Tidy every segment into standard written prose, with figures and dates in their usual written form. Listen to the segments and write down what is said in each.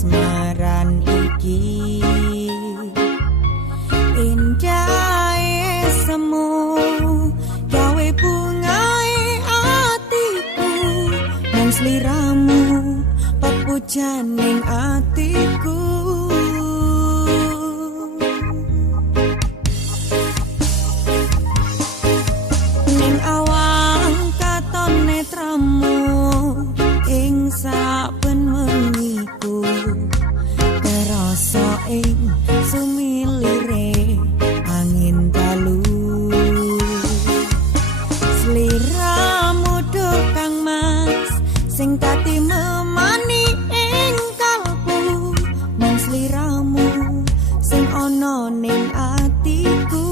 kasmaran iki indahe semu gawe bungae atiku nang sliramu pepujaning atiku ning awang katon netramu ing saben wengiku terasa ing sumilire angin dalu sliramu dur kang mas sing dadi memani ing kalbu nang sliramu sing ana ning atiku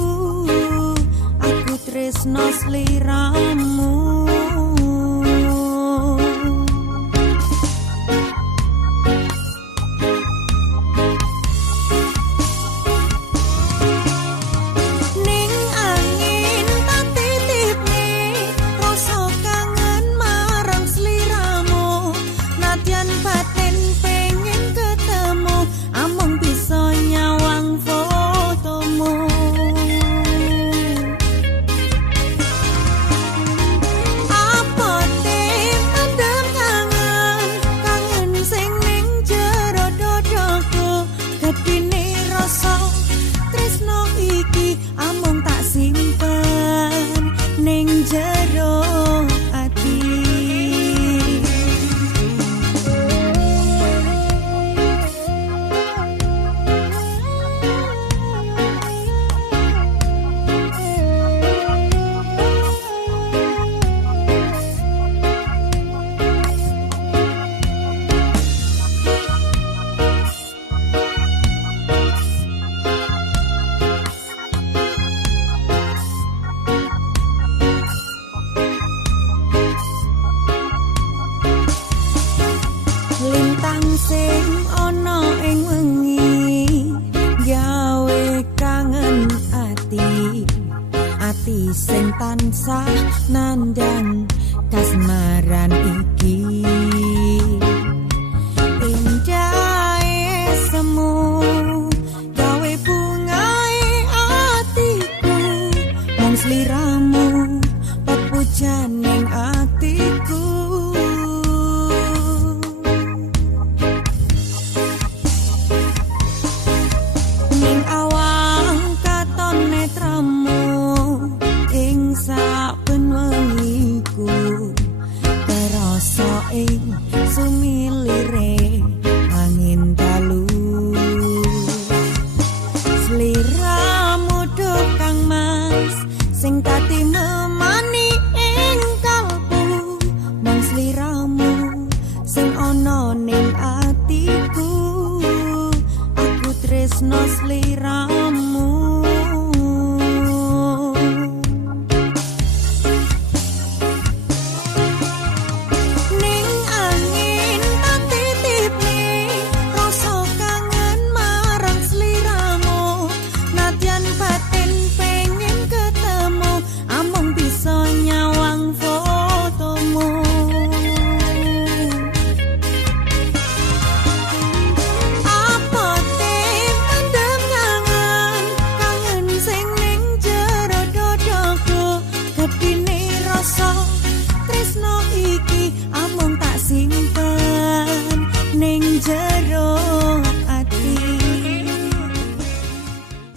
aku tresno sliramu sing ana ing wengi gawe kangen ati sing tansah nandang kasmaran iki indahe semu gawe bungae atiku nang sliramu pepujaning atiku sumilire angin dalu sliramu dur kang mas sing dadi memani ing kalbu nang sliramu sing ana ning atiku aku tresno sliramu Happy